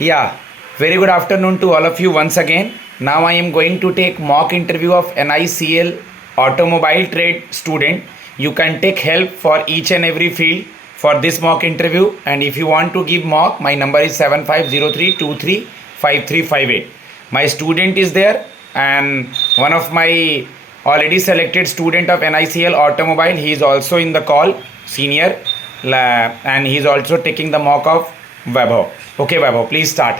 Yeah, very good afternoon to all of you once again. Now I am going to take mock interview of NICL automobile trade student. You can take help for each and every field for this mock interview, and if you want to give mock, my number is 7503235358. My student is there, and one of my already selected student of NICL automobile, he is also in the call, senior, and he is also taking the mock of Vaibhav. Okay, Vaibhav, please start.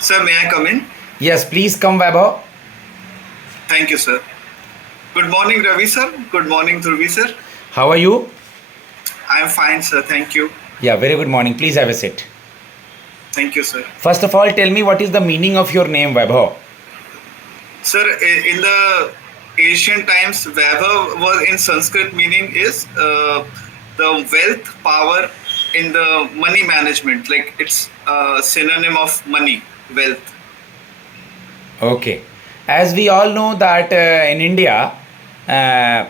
Sir, may I come in? Yes, please come, Vaibhav. Thank you, sir. Good morning, Ravi, sir. Good morning, Dhruvi, sir. How are you? I am fine, sir. Thank you. Yeah, very good morning. Please have a seat. Thank you, sir. First of all, tell me what is the meaning of your name, Vaibhav? Sir, in the ancient times, Vaibhav was in Sanskrit meaning is the wealth, power in the money management. Like it's a synonym of money, wealth. Okay. As we all know that in India, uh,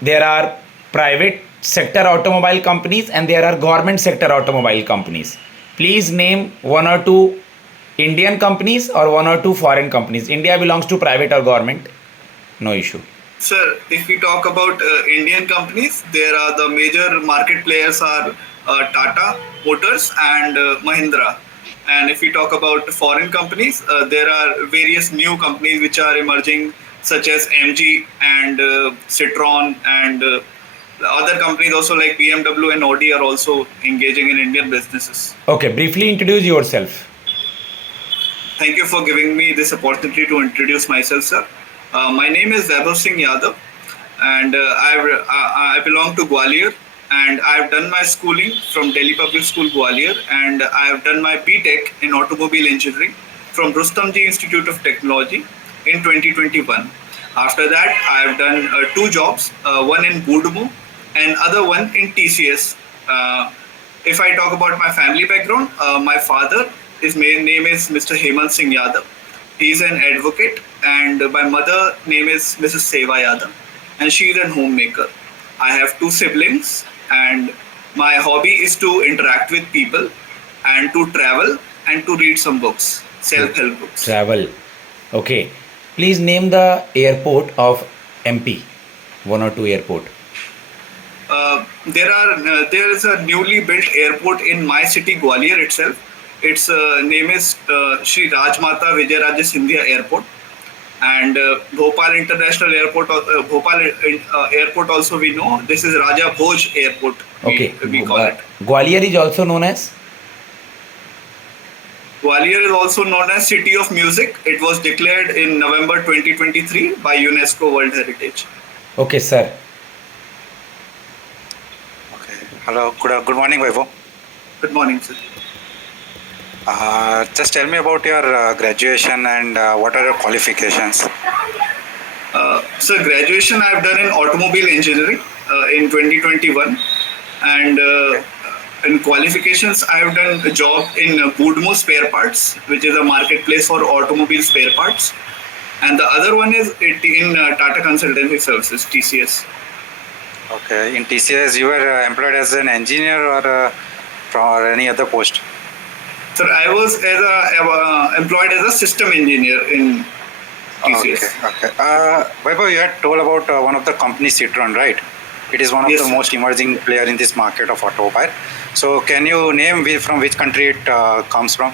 there are private sector automobile companies and there are government sector automobile companies. Please name one or two Indian companies or one or two foreign companies. India belongs to private or government. No issue. Sir, if we talk about Indian companies, there are the major market players are Tata Motors and Mahindra. And if we talk about foreign companies, there are various new companies which are emerging, such as MG and Citroen and other companies also like BMW and Audi are also engaging in Indian businesses. Okay, briefly introduce yourself. Thank you for giving me this opportunity to introduce myself, sir. My name is Vaibhav Singh Yadav, and I belong to Gwalior, and I've done my schooling from Delhi Public School Gwalior, and I've done my BTech in automobile engineering from Rustomjee Institute of Technology in 2021. After that, I've done two jobs, one in Boodmoo and other one in TCS. If I talk about my family background, my father, his main name is Mr. Hemant Singh Yadav. He's an advocate, and my mother name is Mrs. Seva Yadav, and she's a homemaker. I have two siblings, and my hobby is to interact with people, and to travel, and to read some books, self-help books. Travel. Okay. Please name the airport of MP. One or two airport. There is a newly built airport in my city, Gwalior itself. Its name is Shri Rajmata Vijayaraja Scindia Airport, and Bhopal International Airport. Airport also we know. This is Raja Bhoj Airport. We call it. Gwalior is also known as? Gwalior is also known as City of Music. It was declared in November 2023 by UNESCO World Heritage. Okay, sir. Okay. Hello. Good morning, Vaibhav. Good morning, sir. Just tell me about your graduation and what are your qualifications? So graduation I've done in automobile engineering in 2021, and in qualifications I've done a job in Boodmoo Spare Parts, which is a marketplace for automobile spare parts, and the other one is in Tata Consultancy Services, TCS. Okay. In TCS, you were employed as an engineer or any other post? Sir, I was employed as a system engineer in TCS. Okay. Vaibhav, you had told about one of the companies, Citroen, right? It is one of the most emerging player in this market of automobile. So, can you name from which country it comes from?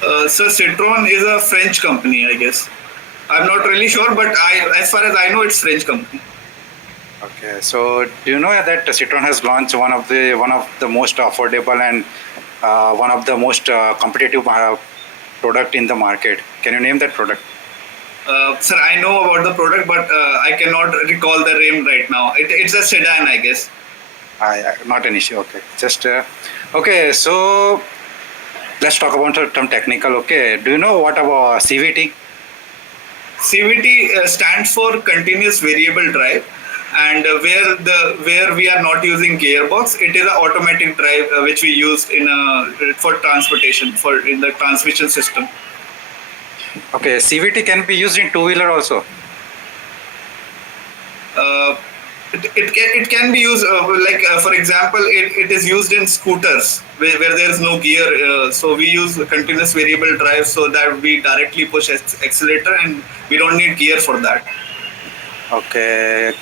Sir, Citroen is a French company, I guess. I'm not really sure, but as far as I know, it's French company. Okay. So, do you know that Citroen has launched one of the most affordable and one of the most competitive product in the market? Can you name that product? Sir, I know about the product, but I cannot recall the name right now. It's a sedan, I guess. Not an issue. Okay. Okay. So let's talk about some technical. Okay. Do you know what about CVT? CVT stands for continuous variable drive, and where we are not using gearbox, it is an automatic drive which we use for transportation in the transmission system. Okay, CVT can be used in two-wheeler also. it can be used for example, it is used in scooters where there is no gear. So we use continuous variable drive so that we directly push accelerator and we don't need gear for that. Okay.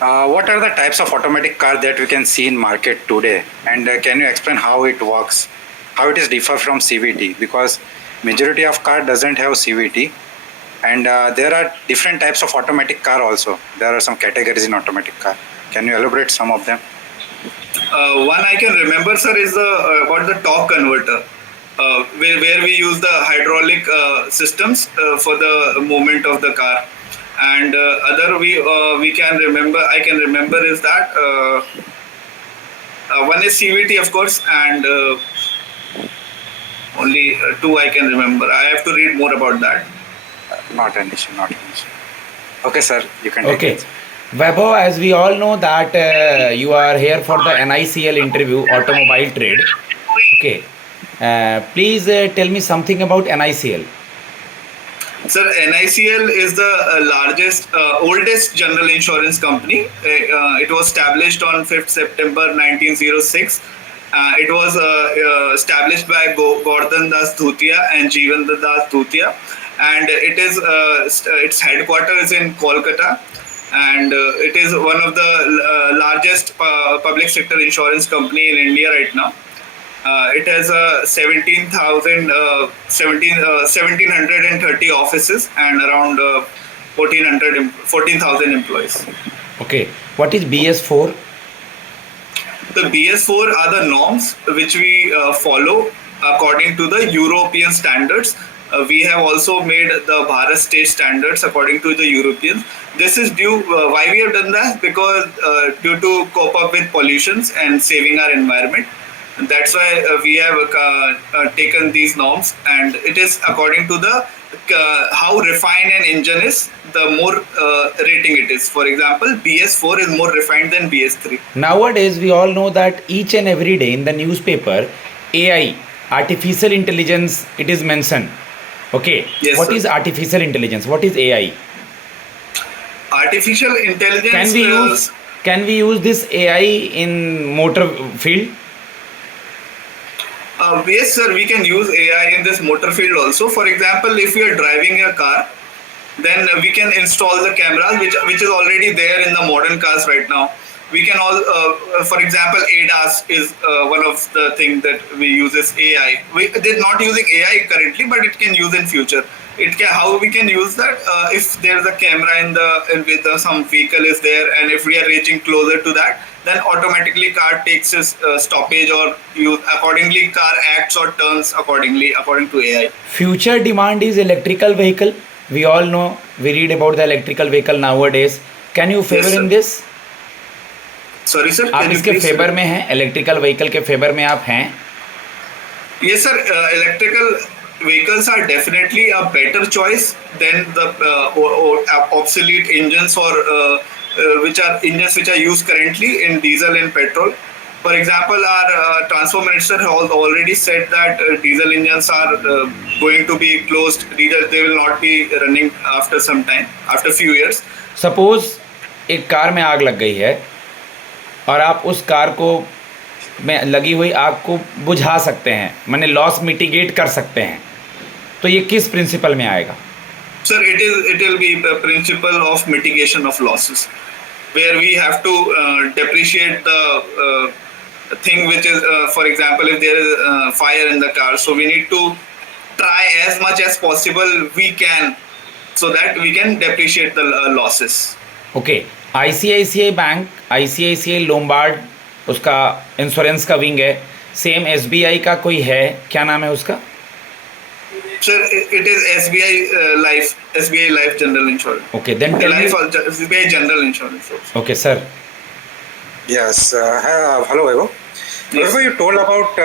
What are the types of automatic car that we can see in market today? And can you explain how it works, how it is differ from CVT? Because majority of car doesn't have CVT, and there are different types of automatic car also. There are some categories in automatic car. Can you elaborate some of them? One I can remember, sir, is about the torque converter, where we use the hydraulic systems for the movement of the car. And other we can remember, I can remember is that one is CVT, of course, and only two I can remember. I have to read more about that. Not an issue, not an issue. Okay, sir, you can take Okay. it. Vaibhav, as we all know that you are here for the NICL interview, automobile trade. Okay. Please tell me something about NICL. Sir, NICL is the largest, oldest general insurance company. It was established on 5th September 1906. It was established by Gordon Das Dhutia and Jeevendra Das Dhutia, and it is its headquarters is in Kolkata, and it is one of the largest public sector insurance company in India right now. It has 1,730 offices and around 14,000 employees. Okay. What is BS4? The BS4 are the norms which we follow according to the European standards. We have also made the Bharat state standards according to the Europeans. This is due, why we have done that? Because due to cope up with pollutions and saving our environment. That's why we have taken these norms, and it is according to the how refined an engine is, the more rating it is. For example, BS4 is more refined than BS3. Nowadays, we all know that each and every day in the newspaper, AI, artificial intelligence, it is mentioned. Okay. Yes, What sir. is artificial intelligence? What is AI? Artificial intelligence. Can we use this AI in motor field? Yes, sir, we can use AI in this motor field also. For example, if we are driving a car, then we can install the cameras, which is already there in the modern cars right now. We can all, for example, ADAS is one of the things that we use is AI. They're not using AI currently, but it can use in future. How we can use that? If there's a camera with some vehicle is there, and if we are reaching closer to that, then automatically car takes its stoppage, or accordingly car acts or turns accordingly according to AI. Future demand is electrical vehicle. We all know, we read about the electrical vehicle nowadays. Can you favor sir. in this? Sorry, sir. आप Can you इसके please- favour में हैं, electrical vehicle के favour में आप हैं? Yes, sir. Electrical vehicles are definitely a better choice than the obsolete engines, or which are engines which are used currently in diesel and petrol. For example, our transport minister has already said that diesel engines are going to be closed. They will not be running after some time, after few years. Suppose एक car में आग लग गई है और आप उस car को में लगी हुई आग को बुझा सकते हैं, माने लॉस मिटिगेट कर सकते हैं, तो ये किस प्रिंसिपल में आएगा? Sir, it will be the principle of mitigation of losses, where we have to depreciate the thing which is, for example, if there is fire in the car, so we need to try as much as possible we can, so that we can depreciate the losses. Okay. ICICI bank, ICICI Lombard उसका insurance का wing है, same SBI का कोई है, क्या नाम है उसका? Sir, it is SBI Life General Insurance. Okay, then tell me. SBI General Insurance. Okay, sir. Yes. Hello, Vaibhav. Yes. Vaibhav, you told about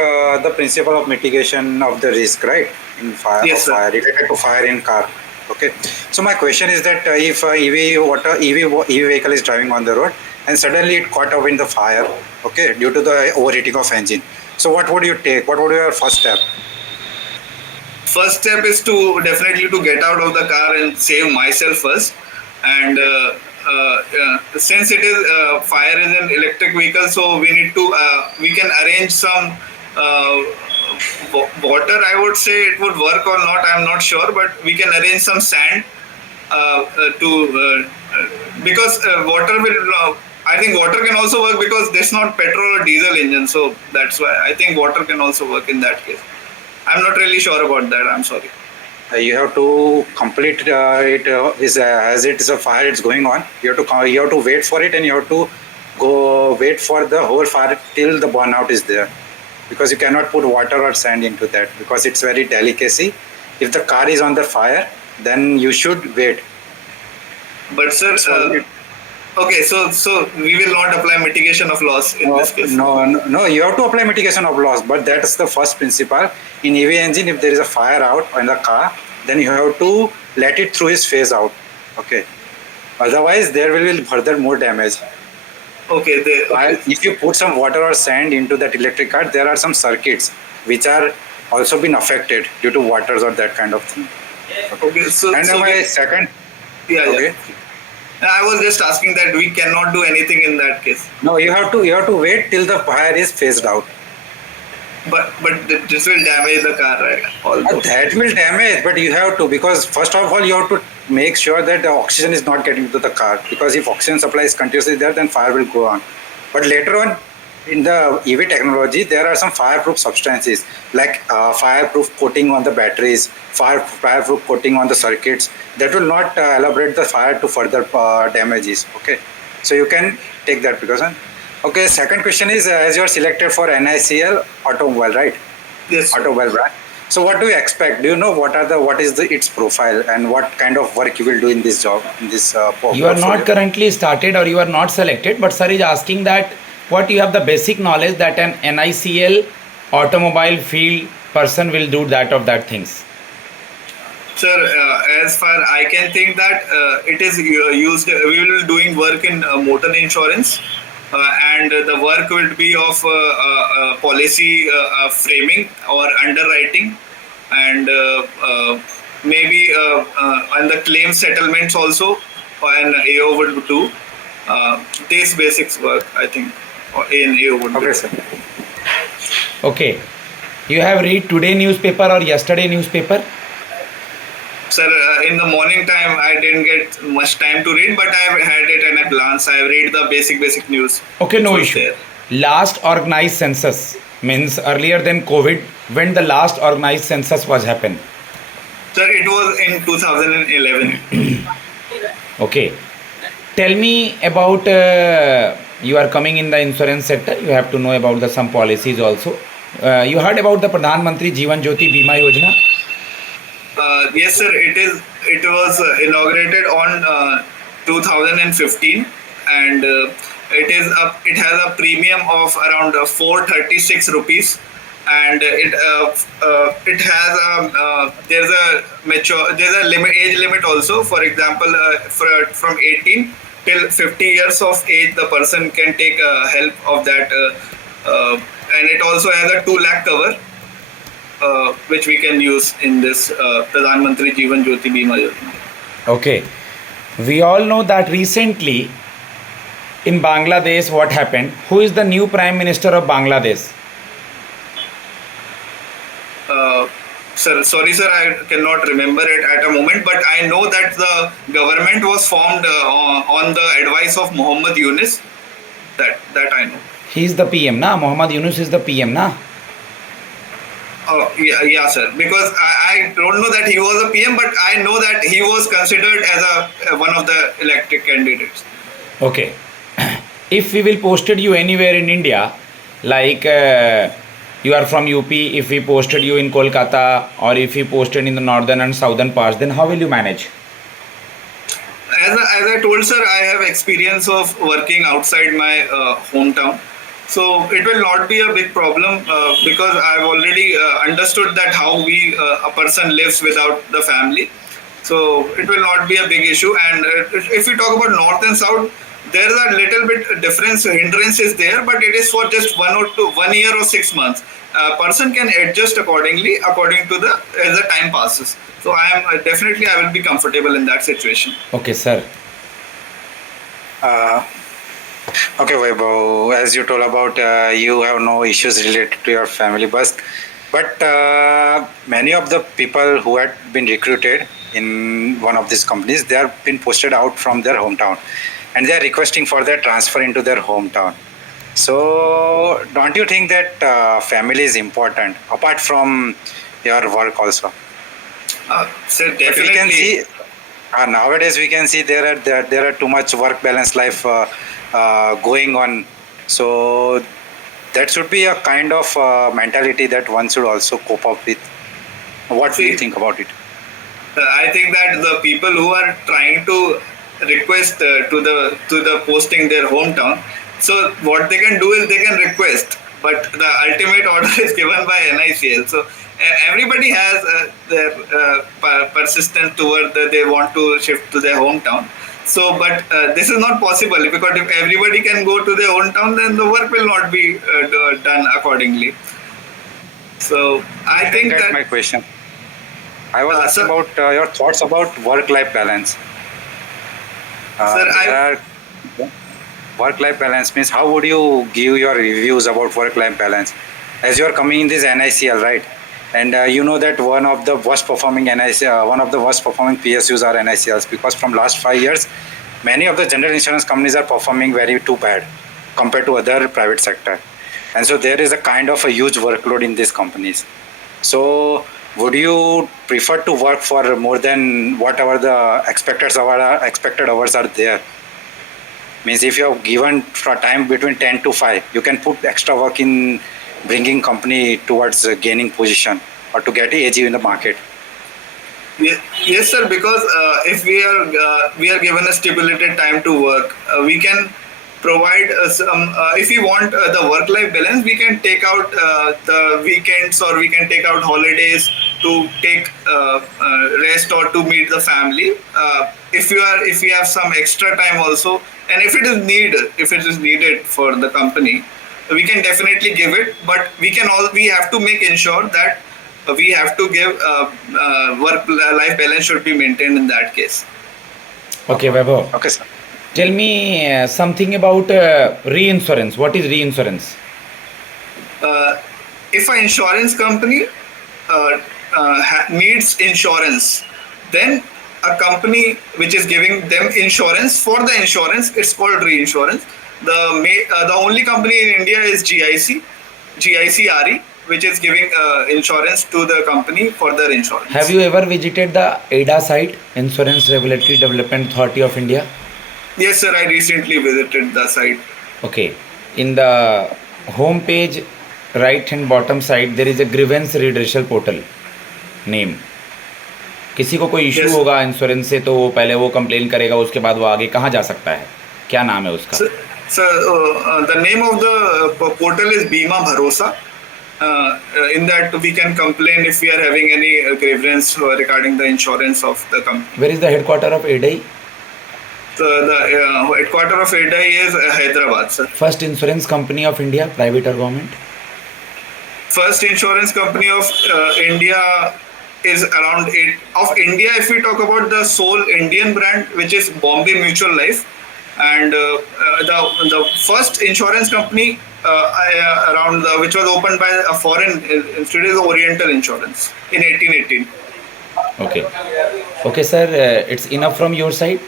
the principle of mitigation of the risk, right? In fire, Yes, sir. related to fire in car. Okay. So my question is that if EV vehicle is driving on the road and suddenly it caught up in the fire, okay, due to the overheating of engine. So what would you take? What would be your first step? First step is to definitely to get out of the car and save myself first, and since it is fire is an electric vehicle, so we can arrange some water. I would say it would work or not. I'm not sure, but we can arrange some sand to because water will. I think water can also work because there's not petrol or diesel engine, so that's why I think water can also work in that case. I'm not really sure about that. I'm sorry. You have to complete it is as it is a fire it's going on. You have to wait for it, and you have to go wait for the whole fire till the burnout is there, because you cannot put water or sand into that because it's very delicacy. If the car is on the fire, then you should wait. But sir, okay, so we will not apply mitigation of loss in this case. No, you have to apply mitigation of loss, but that's the first principle. In EV engine, if there is a fire out in the car, then you have to let it through his phase out. Okay. Otherwise, there will be further more damage. Okay. If you put some water or sand into that electric car, there are some circuits which are also been affected due to waters or that kind of thing. Okay. My second. Yeah. Okay. Yeah. I was just asking that we cannot do anything in that case. No, you have to wait till the fire is phased out. But this will damage the car, right? That will damage, but you have to, because first of all you have to make sure that the oxygen is not getting to the car, because if oxygen supply is continuously there, then fire will go on. But later on in the EV technology, there are some fireproof substances like fireproof coating on the batteries, fireproof coating on the circuits that will not elaborate the fire to further damages. Okay, so you can take that precaution. Okay, second question is as you are selected for Nicl automobile, right? Yes. Automobile brand. So what do you expect? Do you know what is its profile and what kind of work you will do in this job, in this You are not currently started or you are not selected, but sir is asking that what you have the basic knowledge that an Nicl automobile field person will do that things. Sir, as far I can think that it is used, we will doing work in motor insurance. And the work will be of policy framing or underwriting, and maybe on the claim settlements also, and AO would do these basics work, I think, in AO would do. Okay, sir. Okay, you have read today newspaper or yesterday newspaper? Sir, in the morning time, I didn't get much time to read, but I had it in a glance. I read the basic news. Okay, no issue. There. Last organized census means earlier than COVID. When the last organized census was happened? Sir, it was in 2011. Okay. Tell me about you are coming in the insurance sector. You have to know about some policies also. You heard about the Pradhan Mantri Jeevan Jyoti Bima Yojana? Yes, sir. It was inaugurated on 2015, and it has a premium of around 436 rupees, and it has there's a age limit also. For example, from 18 till 50 years of age, the person can take help of that, and it also has a 2 lakh cover. Which we can use in this Pradhan Mantri Jeevan Jyoti Bima Yojana. Okay. We all know that recently in Bangladesh what happened? Who is the new Prime Minister of Bangladesh? Sorry, sir, I cannot remember it at a moment, but I know that the government was formed on the advice of Muhammad Yunus. That I know. He is the PM, na? Muhammad Yunus is the PM, na? Yeah, sir. Because I don't know that he was a PM, but I know that he was considered as one of the elected candidates. Okay. If we will posted you anywhere in India, like you are from UP, if we posted you in Kolkata or if we posted in the northern and southern parts, then how will you manage? As I told, sir, I have experience of working outside my hometown. So it will not be a big problem because I've already understood that how a person lives without the family. So it will not be a big issue. And if we talk about north and south, there is a little bit difference, hindrance is there, but it is for just 1 year or 6 months. A person can adjust accordingly, according to as the time passes. So I will be comfortable in that situation. Okay, sir. Uh, okay, Vaibhav, as you told about you have no issues related to your family, but many of the people who had been recruited in one of these companies, they have been posted out from their hometown, and they are requesting for their transfer into their hometown. So, don't you think that family is important apart from your work also? So But we can definitely. see nowadays we can see there are too much work balance life going on. So that should be a kind of mentality that one should also cope up with. What do you See, think about it? I think that the people who are trying to request to the posting their hometown, so what they can do is they can request, but the ultimate order is given by NICL. So everybody has their persistence toward they want to shift to their hometown. So, but this is not possible because if everybody can go to their hometown, then the work will not be done accordingly. So, You I didn't think get that, my question. I was asking sir, about your thoughts about work-life balance. sir, There I are work-life balance means how would you give your reviews about work-life balance as you are coming in this NICL, right? And you know that one of the worst performing one of the worst performing PSUs are NICLs because from last 5 years, many of the general insurance companies are performing very too bad compared to other private sector, and so there is a kind of a huge workload in these companies. So would you prefer to work for more than whatever the expected hours are there? Means if you have given for time between 10 to 5, you can put extra work in bringing company towards gaining position or to get AG in the market. Yes, sir. Because if we are given a stipulated time to work, we can provide some. If we want the work-life balance, we can take out the weekends or we can take out holidays to take rest or to meet the family. If we have some extra time also, and if it is needed for the company, we can definitely give it. But we have to make ensure that we have to give work life balance should be maintained in that case. Okay, Vaibhav. Okay, sir. Tell me something about reinsurance. What is reinsurance? uh, if an insurance company needs insurance, then a company which is giving them insurance for the insurance, it's called reinsurance. The only company in India is GICRE, which is giving insurance to the company for their Have insurance. you ever visited the ADA site, Insurance Regulatory Development Authority of India? Yes, sir. I recently visited the site. Okay. In the home page, right hand bottom side, there is a grievance redressal portal name. किसी को कोई issue Yes. होगा insurance से तो वो पहले वो complain करेगा, उसके बाद वो आगे कहाँ जा सकता है? क्या नाम है उसका? So, the name of the portal is Bima Bharosa. In that, we can complain if we are having any grievance regarding the insurance of the company. Where is the headquarter of ADA? So, the headquarter of ADA is Hyderabad, sir. First insurance company of India, private or government? First insurance company of India is around eight of India. If we talk about the sole Indian brand, which is Bombay Mutual Life, and the first insurance company which was opened by a foreign institute is Oriental Insurance in 1818. Okay. Okay, sir. It's enough from your side.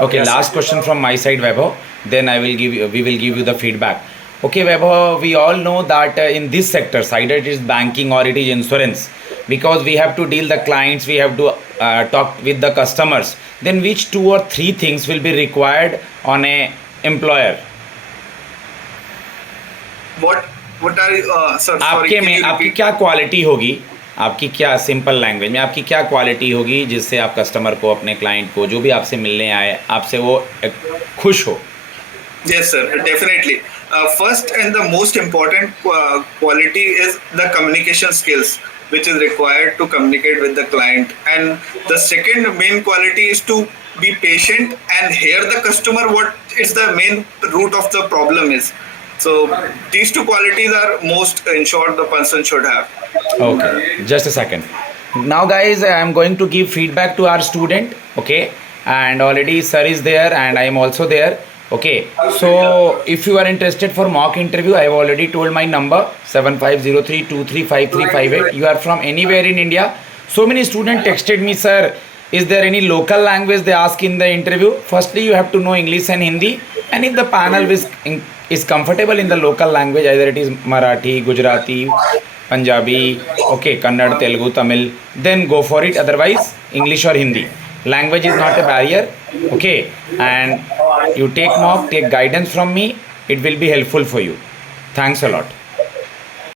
Okay, Yes, last sir. question from my side, Vaibhav. Then we will give you the feedback. Okay, Vaibhav, we all know that in this sector, either it is banking or it is insurance, because we have to deal the clients, we have to talk with the customers. Then which 2 or 3 things will be required on a employer? What are you, sir? Sorry, आपके can में you आपकी repeat? क्या quality होगी, आपकी क्या simple language में आपकी क्या क्वालिटी होगी जिससे आप कस्टमर को, अपने क्लाइंट को, जो भी आपसे मिलने आए, आपसे वो खुश हो? Yes, sir, definitely. First and the most important quality is the communication skills, which is required to communicate with the client. And the second main quality is to be patient and hear the customer what is the main root of the problem is. So these two qualities are most ensured the person should have. Okay, just a second. Now, guys, I am going to give feedback to our student. Okay, and already sir is there and I am also there. Okay, so if you are interested for mock interview, I have already told my number 7503235358. You are from anywhere in India. So many students texted me, sir, is there any local language they ask in the interview? Firstly, you have to know English and Hindi, and if the panel is comfortable in the local language, either it is Marathi, Gujarati, Punjabi, okay, Kannada, Telugu, Tamil, then go for it. Otherwise, English or Hindi. Language is not a barrier, okay, and you take mock, take guidance from me, it will be helpful for you. Thanks a lot.